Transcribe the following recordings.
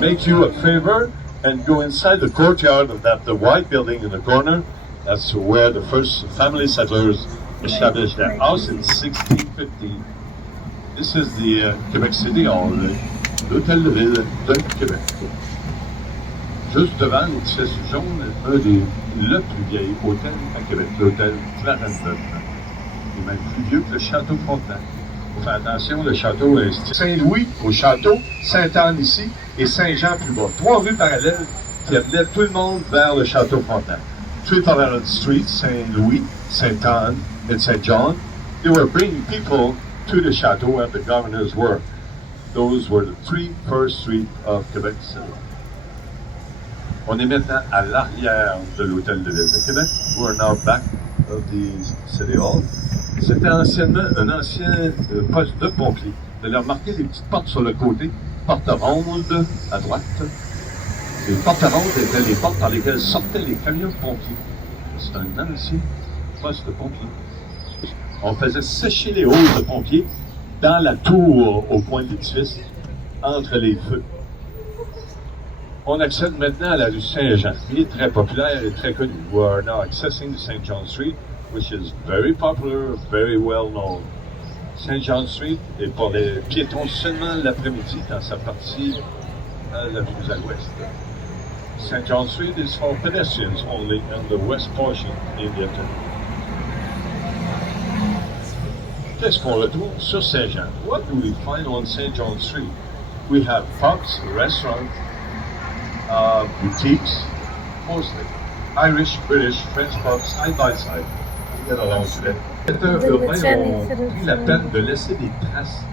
Make you a favor and go inside the courtyard of the white building in the corner. That's where the first family settlers established their house in 1650. This is the Quebec City Hall, l'hôtel de ville de Québec. Juste devant l'édifice jaune, le plus vieil hôtel à Québec, l'hôtel Frontenac. Il est même plus vieux que le Chateau Frontenac. Il faut faire attention, le château est Saint-Louis au château, Sainte-Anne ici et Saint-Jean plus bas. 3 rues parallèles qui amenaient tout le monde vers le Château Frontenac. 3 parallel streets, Saint-Louis, Sainte-Anne, and Saint John. They were bringing people to the château where the governors were. Those were the 3 first streets of Quebec City. On est maintenant à l'arrière de l'hôtel de ville de Québec. We're now back of the City Hall. C'était anciennement un ancien poste de pompier. Vous allez remarquer les petites portes sur le côté, portes rondes à droite. Les portes rondes étaient les portes par lesquelles sortaient les camions de pompiers. C'est un ancien poste de pompier. On faisait sécher les hoses de pompiers dans la tour au point de l'édifice, entre les feux. On accède maintenant à la rue Saint-Jean, qui est très populaire et très connue. We are now accessing St. John Street, which is very popular, very well known. St. John Street est pour les piétons seulement l'après-midi dans sa partie la plus à l'ouest. St. John Street is for pedestrians only in the west portion in the afternoon. Qu'est-ce qu'on retrouve sur Saint-Jean? What do we find on St. John Street? We have pubs, restaurants, boutiques, mostly Irish, British, French pubs, side by side. Get along today. Les urbains ont pris la peine de laisser des traces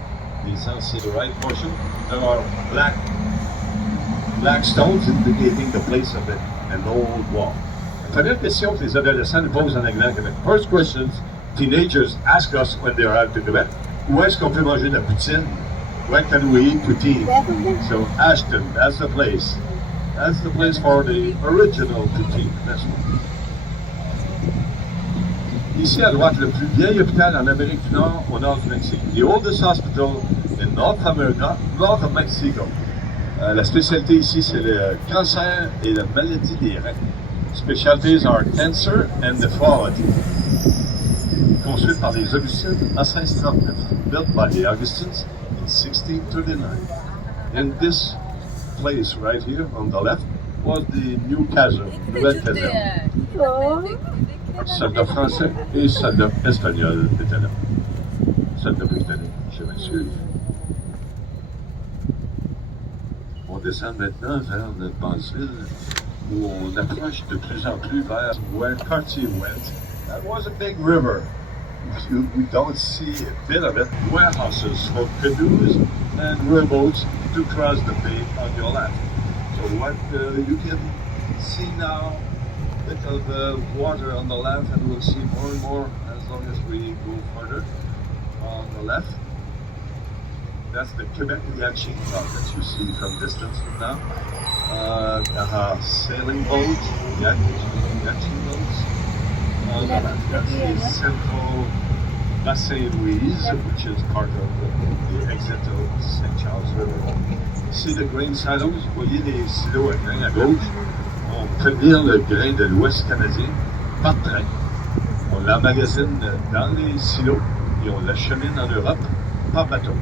des anciens. The right portion, there are black stones indicating the place of an old wall. La première question que les adolescents nous posent en anglais à Québec. First questions teenagers ask us when they arrive to Quebec. Où est-ce qu'on peut manger de la poutine? Where can we eat poutine? So Ashton, that's the place. That's the place for the original poutine. That's one. Ici à droite, le plus vieil hôpital en Amérique du Nord, au nord du Mexique. The oldest hospital in North America, north of Mexico. La spécialité ici, c'est le cancer et la maladie des reins. Specialties are cancer and nephrology. Construite par les Augustins en 1639. Built by the Augustins in 1639. And this place right here on the left was the new caserne, nouvelle caserne. Soldat français et soldat espagnol étaient là. Soldat britannique, je m'excuse. On descend maintenant vers notre basse-ville où on approche de plus en plus vers where Karta went. That was a big river. We don't see a bit of it. Warehouses for canoes and rowboats to cross the bay on your left. So what you can see now, a bit of water on the left, and we'll see more and more as long as we go further on the left. That's the Quebec Yachting Club that you see from distance from now. Sailing boats, yachting boats. On the left, that's the central Bassin Louise, which is part of the exit of St. Charles River. Ici, le grain silos, vous voyez les silos à grains à gauche. On peut lire le grain de l'Ouest canadien par train. On l'emmagasine dans les silos et on l'achemine en Europe par bateau.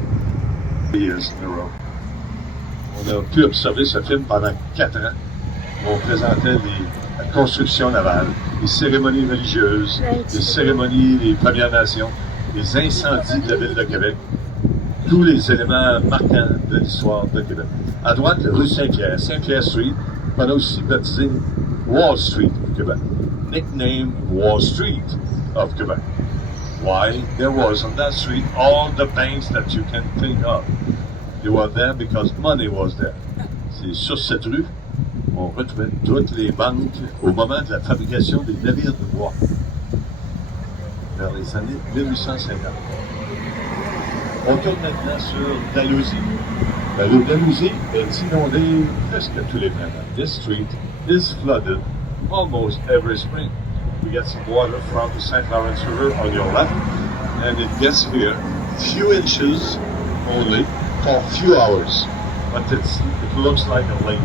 On a pu observer ce film pendant 4 ans où on présentait la construction navale, les cérémonies religieuses, les cérémonies des Premières Nations, les incendies de la ville de Québec, tous les éléments marquants de l'histoire de Québec. À droite, rue Saint-Pierre, Saint-Pierre Street, qu'on a aussi baptisé Wall Street of Quebec, nicknamed Wall Street of Quebec. Why? There was on that street all the banks that you can think of. They were there because money was there. C'est sur cette rue on retrouvait toutes les banques au moment de la fabrication des navires de bois, vers les années 1850. On tourne maintenant sur Dalhousie. Le Dalhousie est inondé presque tous les printemps. This street is flooded almost every spring. We get some water from the St. Lawrence River on your left, and it gets here few inches only for few hours. But it looks like a lake.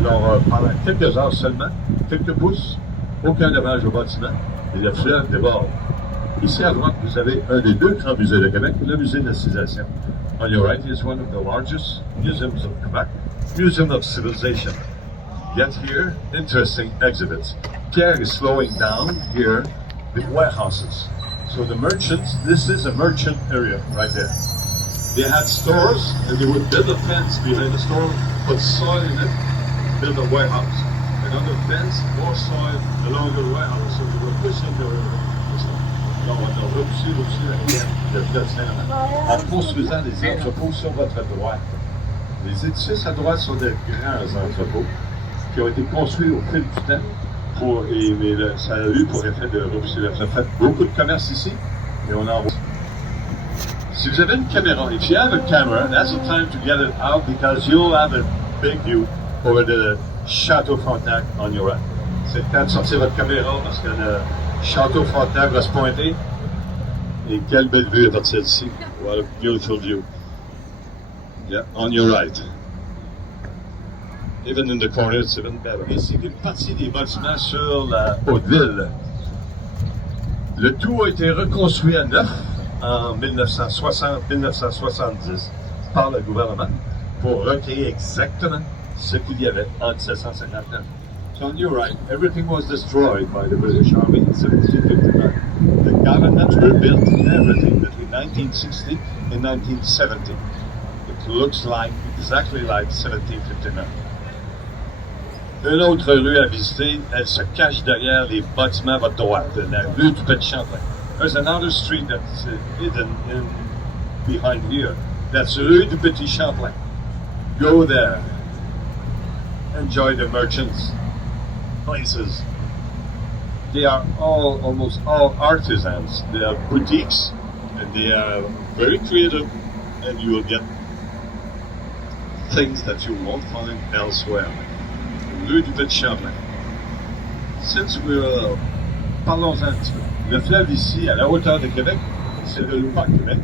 Alors, pendant quelques heures seulement, quelques pouces, aucun dommage au bâtiment, et le fleuve déborde. Ici à droite, vous avez un des deux grands musées de Québec, le musée de la civilisation. On your right is one of the largest museums of Quebec, Museum of Civilization. Yet here, interesting exhibits. Pierre is slowing down here with warehouses. So the merchants, this is a merchant area right there. They had stores, and they would build a fence behind the store, put soil in it, build a warehouse. Another fence, more soil along the warehouse, so they were pushing the on a repoussé le fleuve en construisant des entrepôts sur votre droite. Les édifices à droite sont de grands entrepôts qui ont été construits au fil du temps, mais ça a eu pour effet de repousser le fleuve. Fait beaucoup de commerce ici, et on en voit. Si vous avez une caméra, if you have a camera, that's the time to get it out because you'll have a big view over the Chateau Frontenac on your right. C'est le temps de sortir votre caméra parce que le Chateau Frontenac va se pointer. Et quelle belle vue à partir d'ici. What a beautiful view. Yeah, on your right. Even in the corner, it's even better. Ici, une partie des bâtiments sur la Haute-Ville. Le tout a été reconstruit à neuf en 1960-1970 par le gouvernement pour recréer exactement ce qu'il y avait en 1759. So on your right, everything was destroyed by the British Army in 1759. The government rebuilt everything between 1960 and 1970. It looks like exactly like 1759. Une autre rue à visiter, elle se cache derrière les bâtiments à votre droite, la rue du Petit Champlain. There's another street that's hidden in behind here. That's rue du Petit Champlain. Go there. Enjoy the merchants' places. They are almost all artisans. They are boutiques, and they are very creative, and you will get things that you won't find elsewhere. Rue du Petit Champlain. Since we're parlons un petit peu. Le fleuve ici, à la hauteur de Québec, c'est le pas Québec,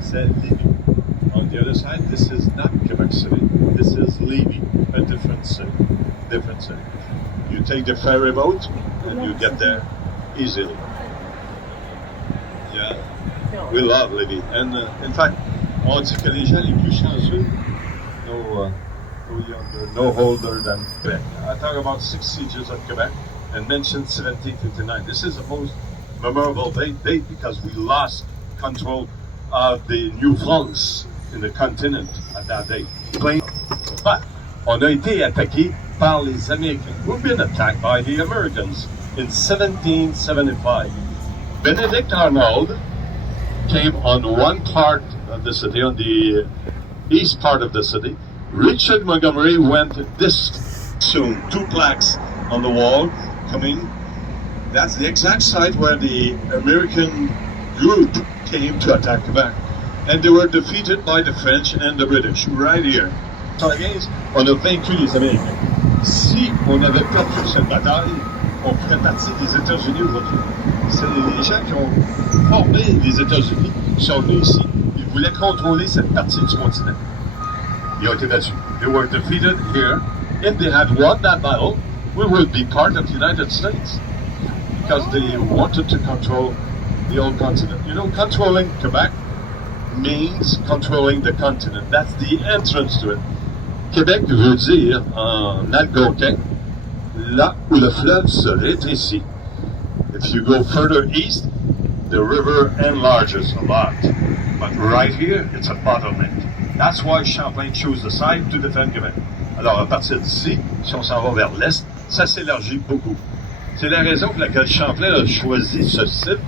c'est Lévis. On the other side, this is not Quebec City. This is Lévis, a different city. You take the ferry boat and you get there easily. Yeah, we love Lévis. And in fact, on dit que les gens les plus chanceux, no older than Quebec. I talk about 6 sieges of Quebec and mentioned 1759. This is the most memorable date because we lost control of the New France in the continent at that date. But on a été attaqué par les Américains. We've been attacked by the Americans in 1775. Benedict Arnold came on one part of the city, on the east part of the city. Richard Montgomery went this soon. 2 plaques on the wall coming. That's the exact site where the American group came to attack Quebec. And they were defeated by the French and the British, right here. On a vaincu les Américains. Si on avait perdu cette bataille, on ferait partie des États-Unis aujourd'hui. C'est les gens qui ont formé les États-Unis qui sont venus ici. Ils voulaient contrôler cette partie du continent. Ils ont été battus. They were defeated here. If they had won that battle, we would be part of the United States. Because they wanted to control the whole continent. You know, controlling Quebec means controlling the continent. That's the entrance to it. Québec veut dire, en algonquin, là où le fleuve se rétrécit. If you go further east, the river enlarges a lot. But right here, it's a bottleneck. That's why Champlain chose the side to defend Quebec. Alors, à partir d'ici, si on s'en va vers l'est, ça s'élargit beaucoup. C'est la raison pour laquelle Champlain a choisi ce site,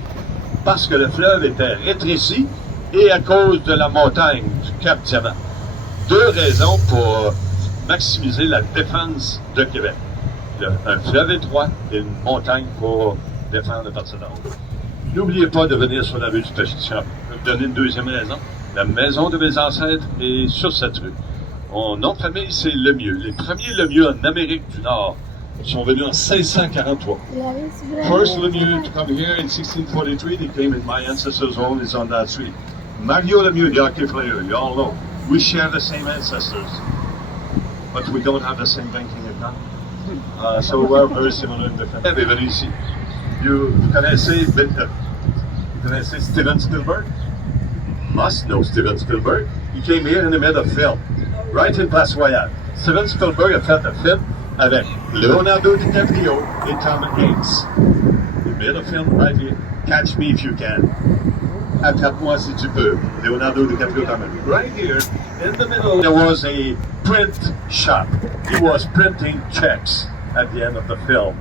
parce que le fleuve était rétréci et à cause de la montagne du Cap Diamant. Deux raisons pour maximiser la défense de Québec. Un fleuve étroit et une montagne pour défendre la partie d'en haut. N'oubliez pas de venir sur la rue du Petit Champlain. Je vais vous donner une deuxième raison. La maison de mes ancêtres est sur cette rue. Mon nom de famille, c'est Lemieux. Les premiers Lemieux en Amérique du Nord sont venus en 1643. First Lemieux to come here in 1643, they came in my ancestors' home is on that street. Mario Lemieux, the hockey player, you all know. We share the same ancestors, but we don't have the same banking account. So we're very similar in different. Vous venu ici. Vous connaissez Steven Spielberg? Must know Steven Spielberg. He came here and he made a film, right in Place Royale. Steven Spielberg a fait un film avec Leonardo DiCaprio et Tom Hanks. He made a film right here. Catch Me If You Can. Attrape-moi si tu peux. Leonardo DiCaprio, Tom Hanks. Right here, in the middle, there was a print shop. He was printing checks at the end of the film.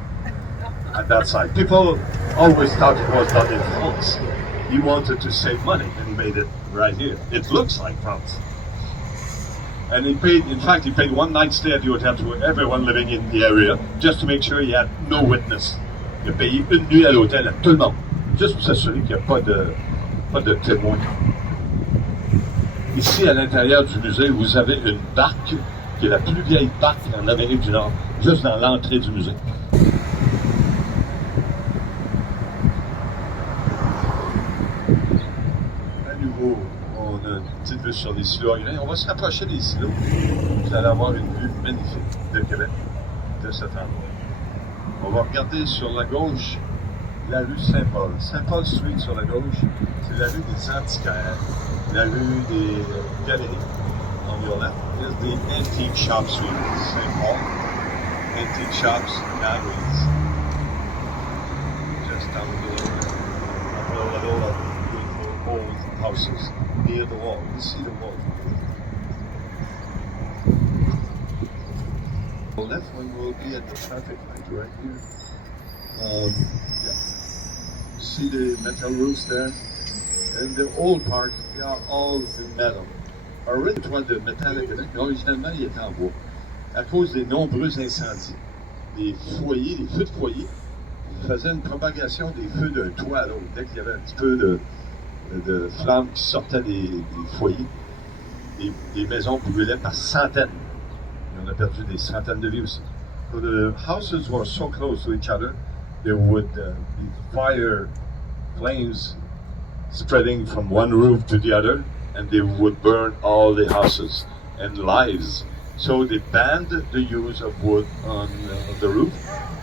At that side. People always thought it was done in France. He wanted to save money and he made it right here. It looks like France. And he paid, in fact, he paid one night stay at the hotel to everyone living in the area just to make sure he had no witness. Il a payé une nuit à l'hôtel à tout le monde, juste pour s'assurer qu'il n'y a pas de témoins. Ici, à l'intérieur du musée, vous avez une barque qui est la plus vieille barque en Amérique du Nord, juste dans l'entrée du musée. On a une petite vue sur les silos anglais. On va se rapprocher des silos. Vous allez avoir une vue magnifique de Québec, de cet endroit. On va regarder sur la gauche la rue Saint-Paul. Saint-Paul Street sur la gauche, c'est la rue des antiquaires, la rue des galeries. On your left is the antique shop street, St. Paul. Antique shops, galleries. Just down below old houses near the wall. You see the wall. The left one will be at the traffic light right here. Yeah. See the metal roofs there? And the old part, they are all in metal. Already, le toit de métal à Québec, originalement, il était en bois. À cause des nombreux incendies, les foyers, les feux de foyer, faisaient une propagation des feux d'un toit à l'autre. Dès qu'il y avait un petit peu de flammes qui sortaient des foyers, les maisons brûlaient par centaines. Et on a perdu des centaines de vies aussi. So the houses were so close to each other, there would be fire flames spreading from one roof to the other, and they would burn all the houses and lives. So they banned the use of wood on the roof.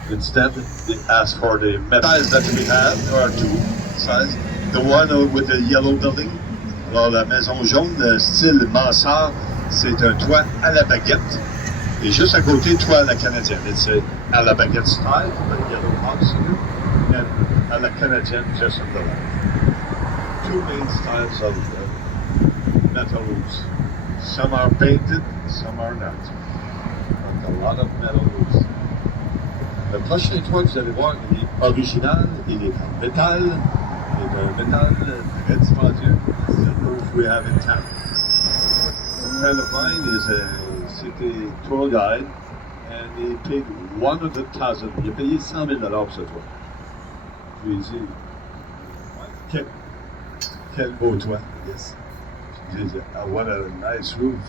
Instead, they asked for the metal that we have. There are two sizes. The one with the yellow building. Alors, la maison jaune, style mansard, c'est un toit à la baguette. Et juste à côté, toit à la canadienne. It's à la baguette style, the yellow house here, and à la canadienne just on the left. Two main styles of metal roofs. Some are painted, some are not. But a lot of metal roofs. Le prochain toit que vous allez voir, il est original, il est en métal, il est un métal très dispendieux. It's the roof we have in town. A friend of mine is a city tour guide, and he paid $100,000. Il a payé $100,000 pour ce toit. Je lui ai dit, quel beau toit, yes. Je lui ai dit, what a nice roof.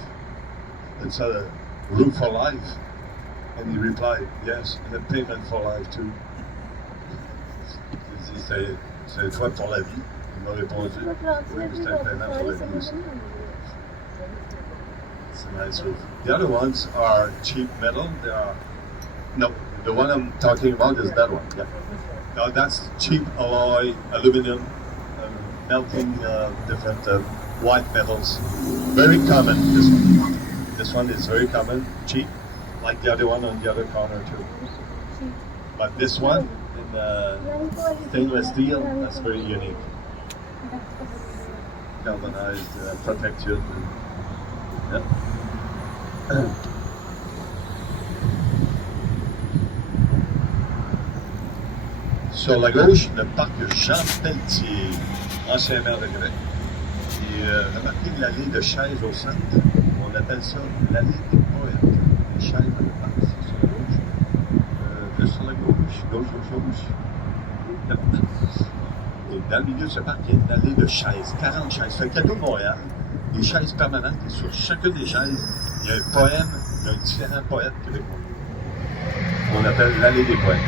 It's a roof for life. And he replied, yes, and a payment for life too. C'est un toit pour la vie. Il m'a répondu, oui, c'est un paiement pour la vie aussi. It's a nice roof. The other ones are cheap metal. They are, no, the one I'm talking about is that one. Yeah. Now that's cheap alloy, aluminum, melting different white metals. Very common, this one. This one is very common, cheap, like the other one on the other corner too. But this one, in stainless steel, that's very unique. Galvanized, protected. Yeah. Sur la gauche, le parc Jean Pelletier, ancien maire de Québec. Et remarquez l'allée de chaises au centre. On appelle ça l'allée des poètes. Les chaises dans le parc, c'est sur la gauche. Juste sur la gauche. Et dans le milieu de ce parc, il y a une allée de chaises, 40 chaises. C'est le cadeau de Montréal. Des chaises permanentes. Et sur chacune des chaises, il y a un poème d'un différent poète québécois. On appelle l'allée des poètes.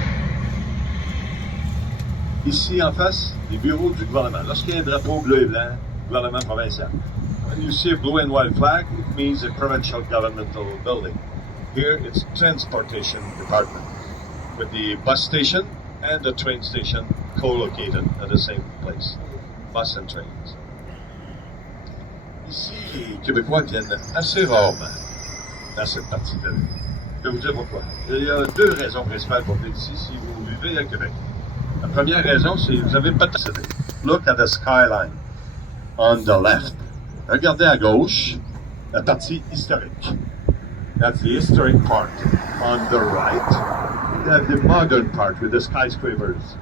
Ici, en face, les bureaux du gouvernement. Lorsqu'il y a un drapeau bleu et blanc, gouvernement provincial. When you see a blue and white flag, it means a provincial governmental building. Here, it's transportation department, with the bus station and the train station co-located at the same place. Bus and trains. Ici, les Québécois viennent assez rarement dans cette partie de l'île. Je vais vous dire pourquoi. Il y a deux raisons principales pour venir ici si vous vivez à Québec. La première raison, c'est que vous avez pas de CD. Look at the skyline on the left. Regardez à gauche la partie historique. That's the historic part. On the right, you have the modern part with the skyscrapers.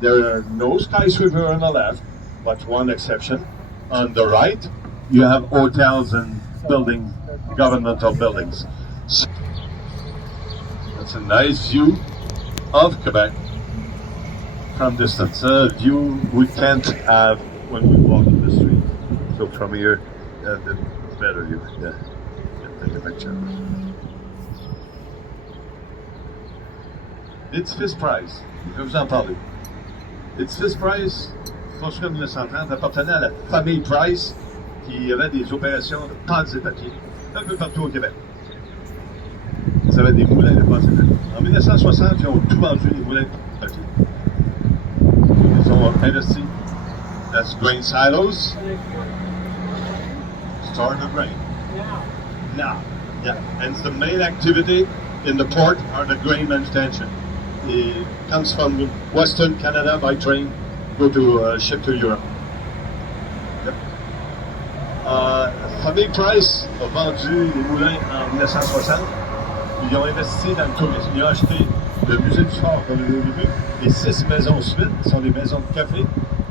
There are no skyscraper on the left, but one exception. On the right, you have hotels and buildings, governmental buildings. So, that's a nice view of Quebec from distance. A view we can't have when we walk in the street. So from here, the better view. Yeah, take a picture. L'édifice Price, je vais vous en parler. L'édifice Price, construit en 1930, appartenait à la famille Price qui avait des opérations de pâtes et papier un peu partout au Québec. Ils avaient des moulins de pâtes et papier. En 1960, ils ont tout vendu, les moulins de papier. Ils ont investi. That's grain silos. Store the grain. Now, yeah. And the main activity in the port are the grain manufacturing. It comes from Western Canada by train, go to ship to Europe. Yep. Famille Price a vendu les moulins en 1960. Ils ont investi dans le tourisme. Ils ont acheté le musée du sport, comme vous l'avez vu, les 6 maisons suites, qui sont des maisons de café,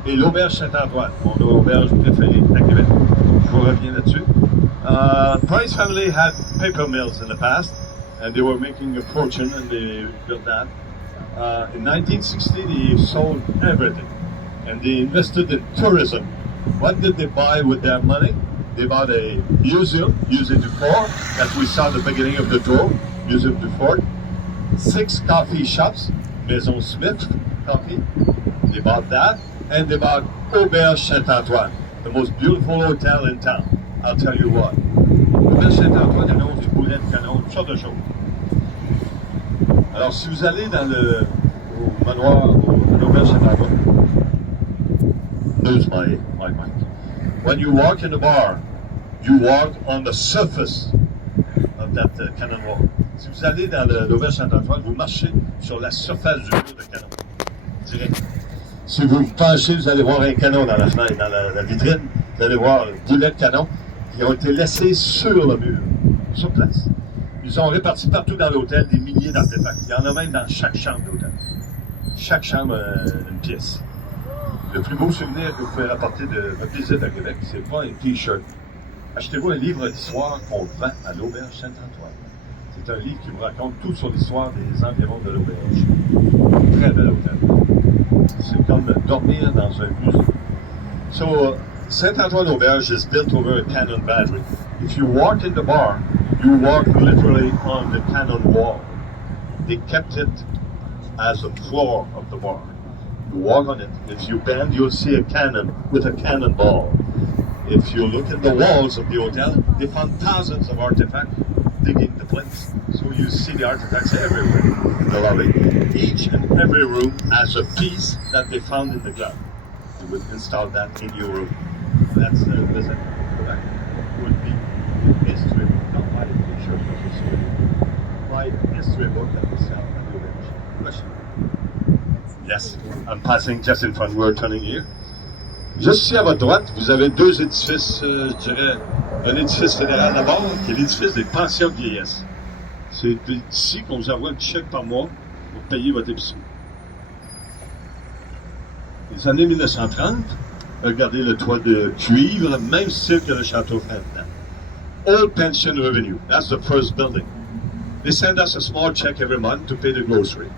et l'auberge Saint-Antoine, mon auberge préférée à Québec. Je vous reviens là-dessus. Price family had paper mills in the past, and they were making a fortune, and they built that. In 1960, they sold everything, and they invested in tourism. What did they buy with their money? They bought a museum, Musée du Fort, that we saw at the beginning of the tour, Museum du Fort. 6 coffee shops, Maison Smith Coffee. They bought that, and they bought Auberge Saint-Antoine, the most beautiful hotel in town. I'll tell you what. Auberge Saint-Antoine, il y a des boulets de canon, toutes sortes de choses. Alors, si vous allez au manoir, à l'Auberge Saint-Antoine, lose my mic. When you walk in the bar, you walk on the surface of that cannon wall. Si vous allez dans l'Auberge Saint-Antoine, vous marchez sur la surface du mur de canon. Direct. Si vous vous penchez, vous allez voir un canon dans la fenêtre, dans la vitrine. Vous allez voir un boulet de canon qui ont été laissés sur le mur, sur place. Ils ont répartis partout dans l'hôtel des milliers d'artefacts. Il y en a même dans chaque chambre d'hôtel. Chaque chambre, une pièce. Le plus beau souvenir que vous pouvez rapporter de votre visite à Québec, c'est pas un T-shirt. Achetez-vous un livre d'histoire qu'on vend à l'Auberge Saint-Antoine. C'est un livre qui vous raconte tout sur l'histoire des environs de l'auberge. Très bel hôtel. C'est comme dormir dans un musée. So, Saint-Antoine Auberge is built over a cannon battery. If you walk in the bar, you walk literally on the cannon wall. They kept it as the floor of the bar. You walk on it. If you bend, you'll see a cannon with a cannonball. If you look at the walls of the hotel, they found thousands of artifacts digging the place. So you see the artifacts everywhere in the lobby. Each and every room has a piece that they found in the ground. You would install that in your room. That's the visit. That would be history book, not my picture, my history book that we sell at the village. Question? Yes, I'm passing just in front. We're turning here. Juste ici à votre droite, vous avez deux édifices, je dirais, un édifice fédéral d'abord, qui est l'édifice des pensions de vieillesse. C'est ici qu'on vous envoie un chèque par mois pour payer votre épicerie. Les années 1930, regardez le toit de cuivre, même style que le Chateau Frontenac. Old pension revenue, that's the first building. They send us a small check every month to pay the grocery.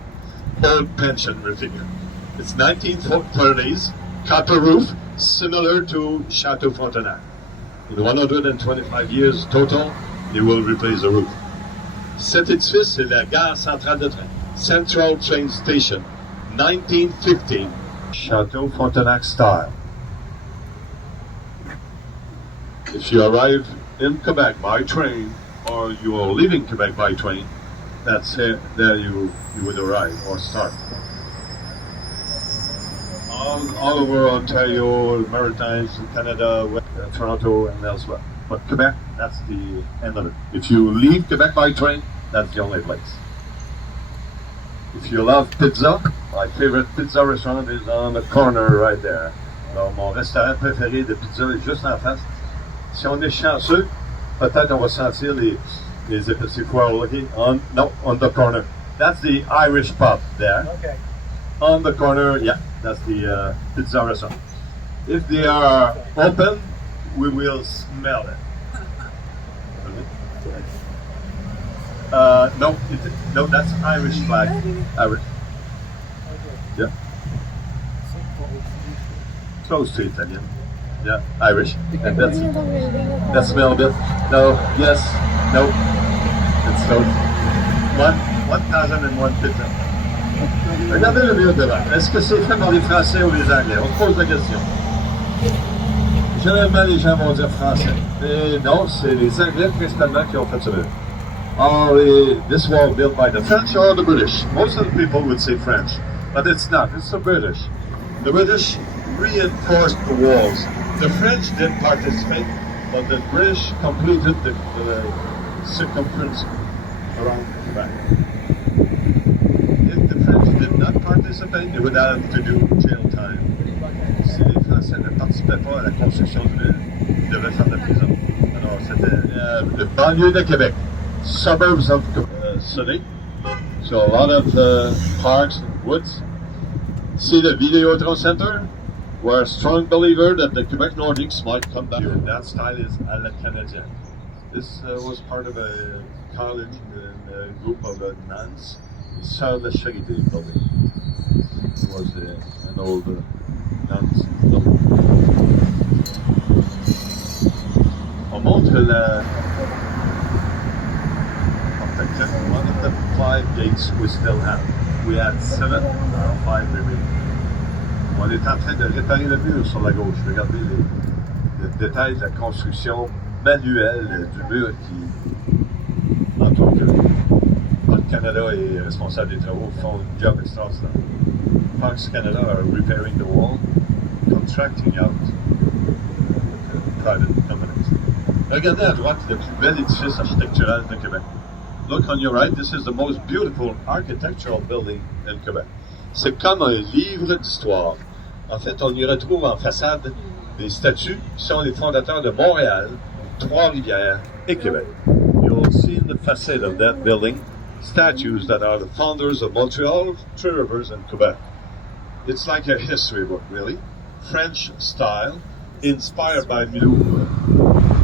Old pension revenue. It's 1930s, copper roof, similar to Chateau Frontenac. In 125 years total, they will replace the roof. Cet édifice, c'est la gare centrale de train. Central Train Station, 1915. Chateau Frontenac style. If you arrive in Quebec by train, or you are leaving Quebec by train, that's it, there you would arrive or start. All over Ontario, Maritimes, Canada, Toronto, and elsewhere. But Quebec, that's the end of it. If you leave Quebec by train, that's the only place. If you love pizza, my favorite pizza restaurant is on the corner right there. Alors, mon restaurant préféré de pizza est juste en face. Si on est chanceux, peut-être on va sentir les épices poireaux. Okay? On the corner. That's the Irish pub there. Okay. On the corner, yeah, that's the pizza restaurant. If they are open, we will smell it. No, that's Irish flag. Irish. Yeah. Close to Italian. Yeah, Irish. And that smell a bit. No, yes, no. It's close. 1001 pizza. Regardez le mur devant. Est-ce que c'est fait par les Français ou les Anglais? On se pose la question. Généralement, les gens vont dire français. Mais non, c'est les Anglais principalement qui ont fait ce mur. This wall built by the French or the British? Most of the people would say French, but it's not. It's the British. The British reinforced the walls. The French did participate, but the British completed the circumference around Quebec. If the French did not participate, they would have to do jail time. Si les Français ne participaient pas à la construction du ville, ils devaient faire de la prison. Alors, c'était le banlieue de Québec. Suburbs of city, so a lot of parks and woods. See the Videotron Center? We're a strong believer that the Quebec Nordics might come back. That style is à la canadienne. This was part of a college and a group of nuns. The Sœurs de la Charité building. It was an old nuns building. On montre la one of the 5 gates we still have. We had 7, 5 remain. On est en train de réparer le mur sur la gauche. Regardez les détails de la construction manuelle du mur qui, en tant que Parc Canada est responsable des travaux, font un job extraordinaire. Parks Canada are repairing the wall, contracting out private companies. Regardez à droite le plus bel édifice architectural de Québec. Look on your right, this is the most beautiful architectural building in Quebec. C'est comme un livre d'histoire. En fait, on y retrouve en façade des statues qui sont les fondateurs de Montréal, Trois-Rivières et Québec. You'll see in the facade of that building statues that are the founders of Montreal, Three Rivers, and Quebec. It's like a history book, really. French style, inspired by Milou.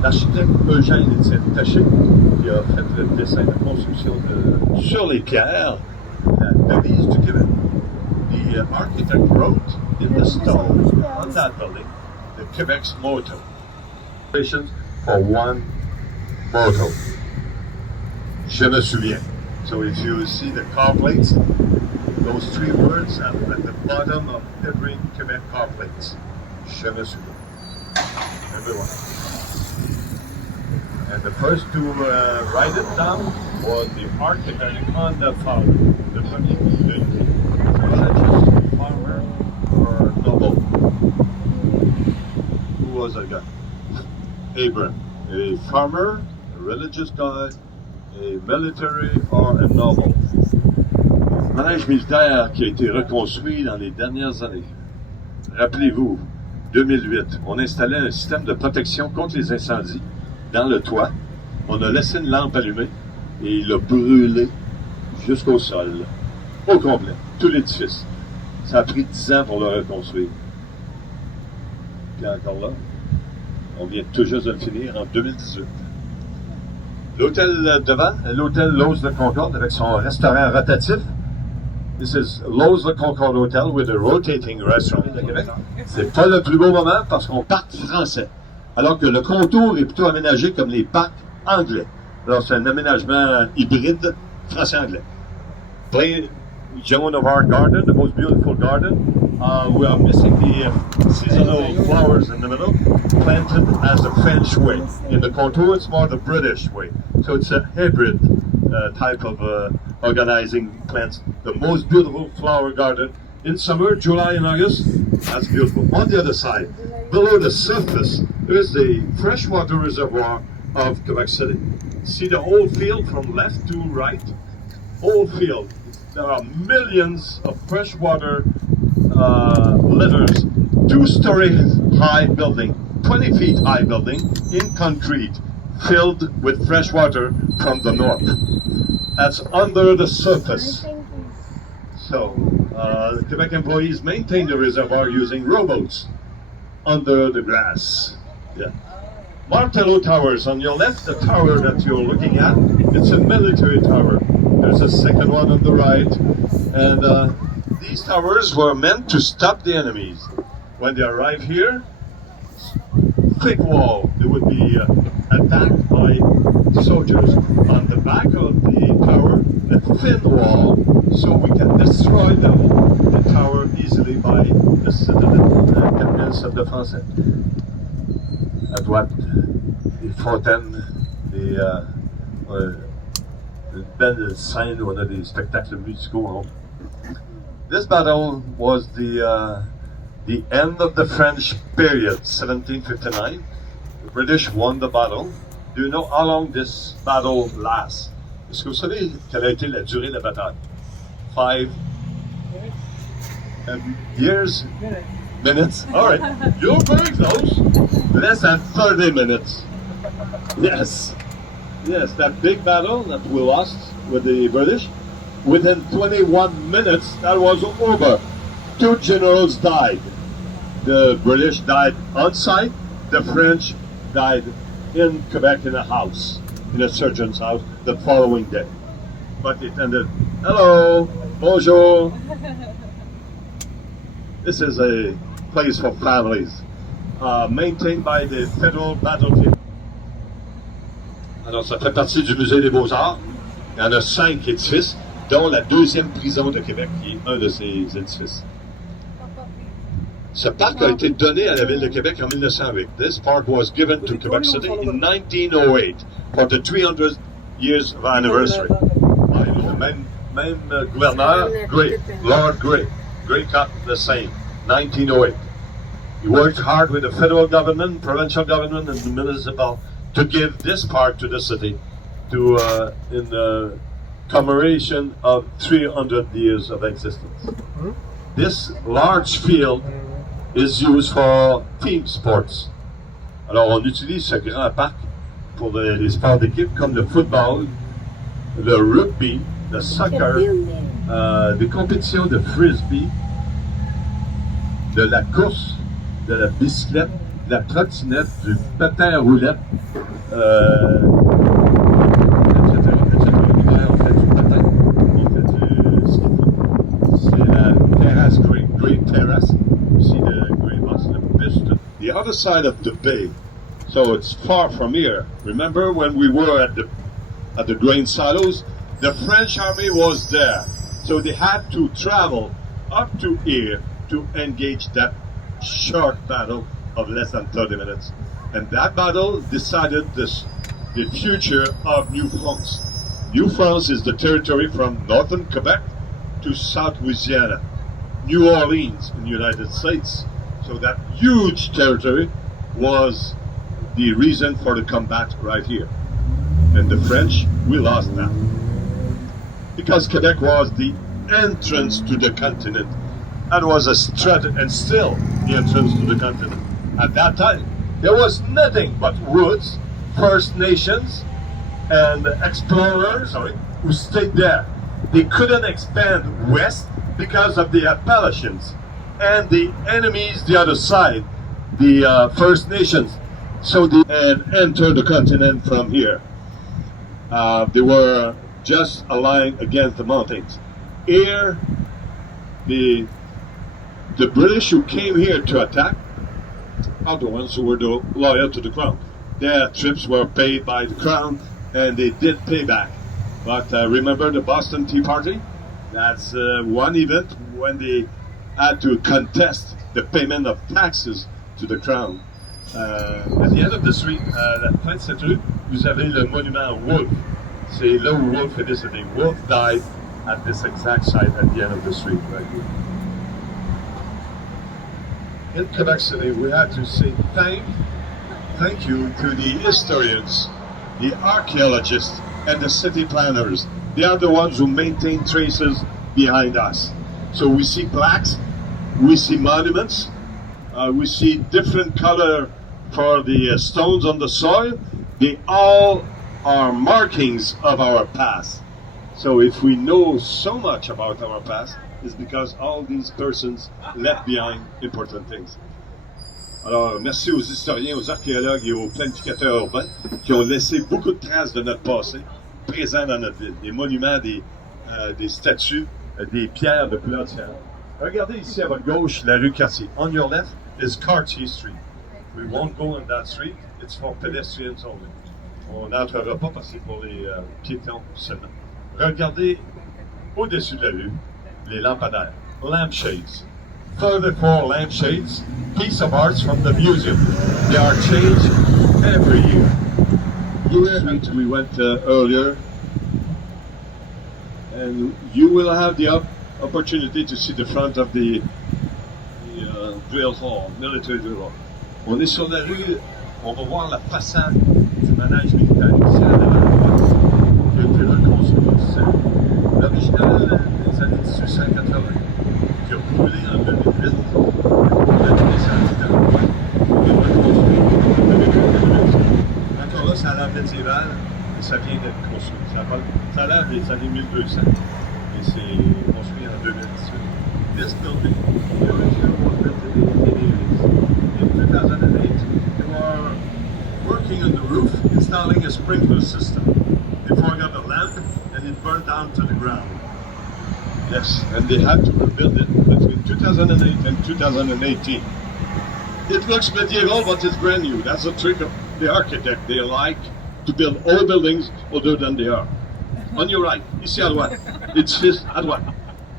L'architecte Eugène-Étienne Taché, qui a fait le dessin de construction sur les pierres, la devise du Québec. The architect wrote in the stone on that building the Quebec's motto. For one motto. Je me souviens. So if you see the car plates, those 3 words are at the bottom of every Quebec car plate. Je me souviens. Everyone. And the first to write it down was the architect on the founder, the premier de farmer or noble. Who was that guy? Abraham. A farmer, a religious guy, a military or a noble. Manège militaire qui a été reconstruit dans les dernières années. Rappelez-vous, 2008, on installait un système de protection contre les incendies dans le toit. On a laissé une lampe allumée et il a brûlé jusqu'au sol, au complet, tout l'édifice. Ça a pris 10 ans pour le reconstruire. Puis encore là, on vient tout juste de le finir en 2018. L'hôtel devant, l'hôtel Lowe's Le Concorde avec son restaurant rotatif. This is Lowe's Le Concorde Hotel with a rotating restaurant de Québec. C'est pas le plus beau moment parce qu'on parc français. Alors que le contour est plutôt aménagé comme les parcs anglais. Alors c'est un aménagement hybride français-anglais. Play zone of our garden, the most beautiful garden. We are missing the seasonal flowers in the middle, planted as the French way. In the contour, it's more the British way. So it's a hybrid type of organizing plants. The most beautiful flower garden in summer, July and August. That's beautiful. On the other side, below the surface, there is the freshwater reservoir of Quebec City. See the whole field from left to right? Whole field. There are millions of freshwater litters, 2-story high building, 20 feet high building in concrete, filled with fresh water from the north. That's under the surface. So, the Quebec employees maintain the reservoir using rowboats under the grass. Yeah. Martello Towers, on your left, the tower that you're looking at, it's a military tower. There's a second one on the right, and these towers were meant to stop the enemies. When they arrive here, thick wall, they would be attacked by soldiers. On the back of the tower, a thin wall, so we can destroy the tower easily by the citizens, the Français. À droite, des fontaines, une belle scène où on a des spectacles musicaux. This battle was the end of the French period, 1759. The British won the battle. Do you know how long this battle lasts? Est-ce que vous savez quelle a été la durée de la bataille? 5 years? Minutes? All right. You're very close. Less than 30 minutes. Yes. Yes, that big battle that we lost with the British, within 21 minutes, that was over. 2 generals died. The British died on site. The French died in Quebec in a house, in a surgeon's house, the following day. But it ended, hello, bonjour. This is a place for families, maintained by the Federal Battlefield. Alors, ça fait partie du Musée des Beaux-Arts. Il y en a 5 édifices, dont la 2e prison de Québec, qui est un de ces édifices. Ce parc a été donné à la Ville de Québec en 1908. This park was given to Quebec City in 1908 for the 300 years of anniversary. Le même gouverneur, Gray, Lord Gray. Gray got the same, 1908. He worked hard with the federal government, provincial government, and the municipal to give this park to the city to in commemoration of 300 years of existence. This large field is used for team sports. Alors on utilise ce grand parc pour les sports d'équipe comme le football, le rugby, le soccer, des compétitions de frisbee, de la course, de la bicyclette, de la trottinette, du patin à roulette, on fait du patin, on fait du ski. C'est la terrasse, Great Terrace. You see the Great Bus, the Vista. The other side of the bay, so it's far from here. Remember when we were at the grain silos? The French army was there, so they had to travel up to here to engage that short battle of less than 30 minutes. And that battle decided the future of New France. New France is the territory from northern Quebec to South Louisiana, New Orleans in the United States. So that huge territory was the reason for the combat right here. And the French, we lost that. Because Quebec was the entrance to the continent. That was a strategy, and still the entrance to the continent. At that time, there was nothing but woods, First Nations, and explorers who stayed there. They couldn't expand west because of the Appalachians and the enemies the other side, the First Nations. So they entered the continent from here. They were just aligned against the mountains. Here, the British who came here to attack are the ones who were loyal to the crown. Their trips were paid by the crown, and they did pay back. But remember the Boston Tea Party? That's one event when they had to contest the payment of taxes to the crown. At the end of the street, la fin de cette rue, vous avez le monument Wolfe. C'est là où Wolfe est décédé. Wolfe died at this exact site at the end of the street right here. In Quebec City, we had to say thank you to the historians, the archaeologists, and the city planners. They are the ones who maintain traces behind us. So we see plaques, we see monuments, we see different color for the stones on the soil. They all are markings of our past. So if we know so much about our past, it's because all these persons left behind important things. Alors, merci aux historiens, aux archéologues et aux planificateurs urbains qui ont laissé beaucoup de traces de notre passé présents dans notre ville. Des monuments, des statues, des pierres de couleurs différentes. Regardez ici à votre gauche la rue Cartier. On your left is Cartier Street. We won't go on that street. It's for pedestrians only. On n'entrera pas parce que c'est pour les piétons seulement. Regardez au-dessus de la rue les lampadaires, lampshades. 34 lampshades, piece of arts from the museum. They are changed every year. Here we went earlier, and you will have the opportunity to see the front of the drill hall, military drill hall. On est sur la rue, on va voir la façade du manège militaire ici à l'avant, qui a été reconstruit. L'original des années 1880, qui a brûlé en 2008, la descendue dans le coin, qui a reconstruit en 2008. Encore là, ça a l'air médiéval, et ça vient d'être construit. Ça a l'air des années 1200, et c'est construit en 2018. This building, the original was built in the 1880s. In 2008, they were working on the roof, installing a sprinkler system. They forgot a lamp, and it burned down to the ground. Yes, and they had to rebuild it between 2008 and 2018. It looks medieval, but it's brand new. That's the trick of the architect. They like to build old buildings older than they are. On your right, ici à droite, it's fifth à droite,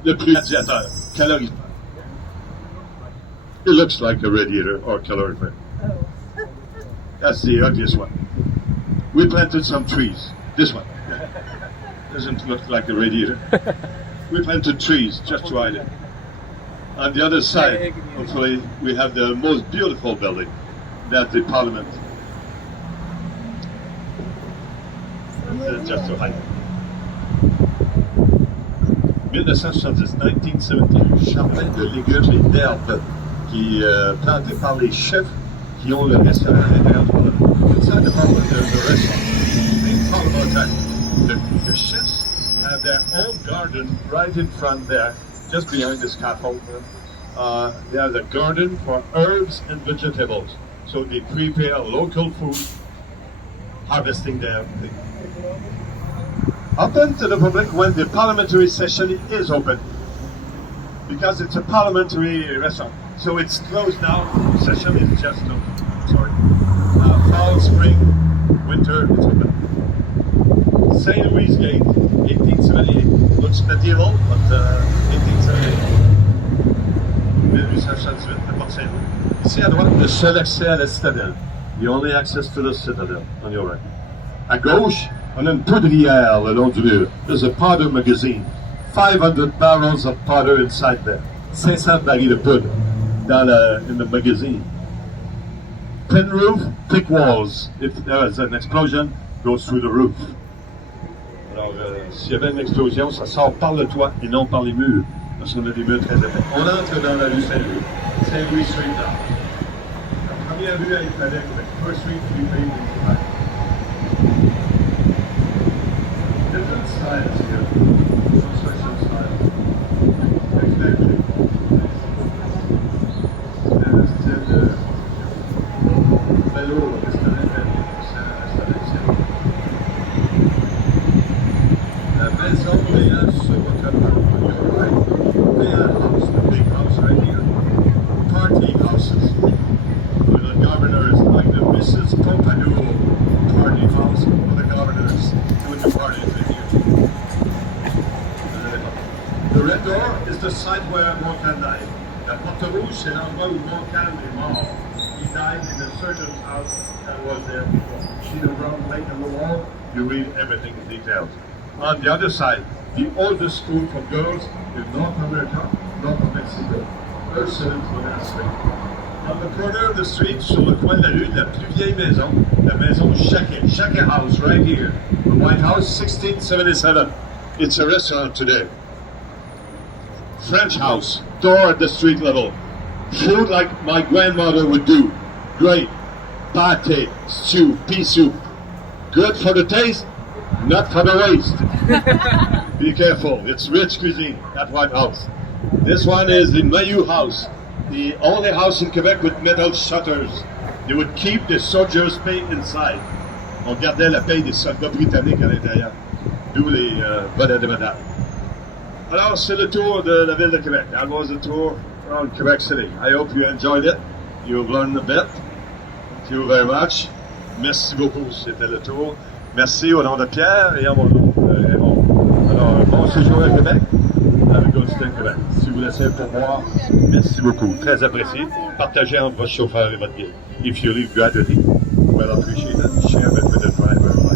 le plus radiateur, calorifère. It looks like a radiator or calorifer. That's the ugliest one. We planted some trees. This one doesn't look like a radiator. We planted trees just to hide it. On the other side, hopefully, we have the most beautiful building. That's the Parliament. Just to hide it. 1970, 1970, jardin de légumes et d'herbes qui planté par les chefs qui ont le restaurant à l'intérieur du Parlement. Inside the Parliament, there's a restaurant named Parliamentary. The chefs have their own garden right in front there, just behind the scaffold. They have a garden for herbs and vegetables. So they prepare local food, harvesting their thing. Open to the public when the parliamentary session is open, because it's a parliamentary restaurant. So it's closed now. Session is just open. Sorry. Fall, spring, winter, it's open. St. Louis Gate, 1878. Looks medieval, but 1878. 1878, la porte Saint-Louis. Ici à droite, le seul accès à la citadelle. The only access to the citadel, on your right. À gauche, on a une poudrière le long du mur. There's a powder magazine. 500 barrels of powder inside there. 500 barils de poudre in the magazine. Thin roof, thick walls. If there is an explosion, goes through the roof. Alors, s'il y avait une explosion, ça sort par le toit et non par les murs, parce qu'on a des murs très épais. On entre dans la rue Saint-Louis. Saint-Louis Street là. La première rue à Québec, First Street, we paved in Quebec. Different styles here. Construction style. red door is the site where Montcalm died. La Porte Rouge, c'est l'endroit où Montcalm est mort. He died in a certain house that was there before. You see the brown plate on the wall? You read everything in detail. On the other side, the oldest school for girls in North America, North of Mexico, Ursuline Monastery. On the corner of the street, sur le coin de la rue, la plus vieille maison, la maison Chaquet. Chaquet House, right here. The White House, 1677. It's a restaurant today. French house, door at the street level. Food like my grandmother would do. Great. Pâté, stew, pea soup. Good for the taste, not for the waste. Be careful, it's rich cuisine, that White House. This one is the Mailloux House, the only house in Quebec with metal shutters. They would keep the soldiers' pay inside. On gardait la paye des soldats britanniques à l'intérieur. D'où les bonnets de madame. Alors, c'est le tour de la ville de Québec. That was the tour around Quebec City. I hope you enjoyed it. You've learned a bit. Thank you very much. Merci beaucoup, c'était le tour. Merci au nom de Pierre et à mon nom de Raymond. Alors, bon séjour à Québec, avec Austin, Québec. Si vous laissez un pourboire, merci beaucoup. Très apprécié. Partagez entre votre chauffeur et votre guide. If you leave gradually, well appreciated. Share it with the driver.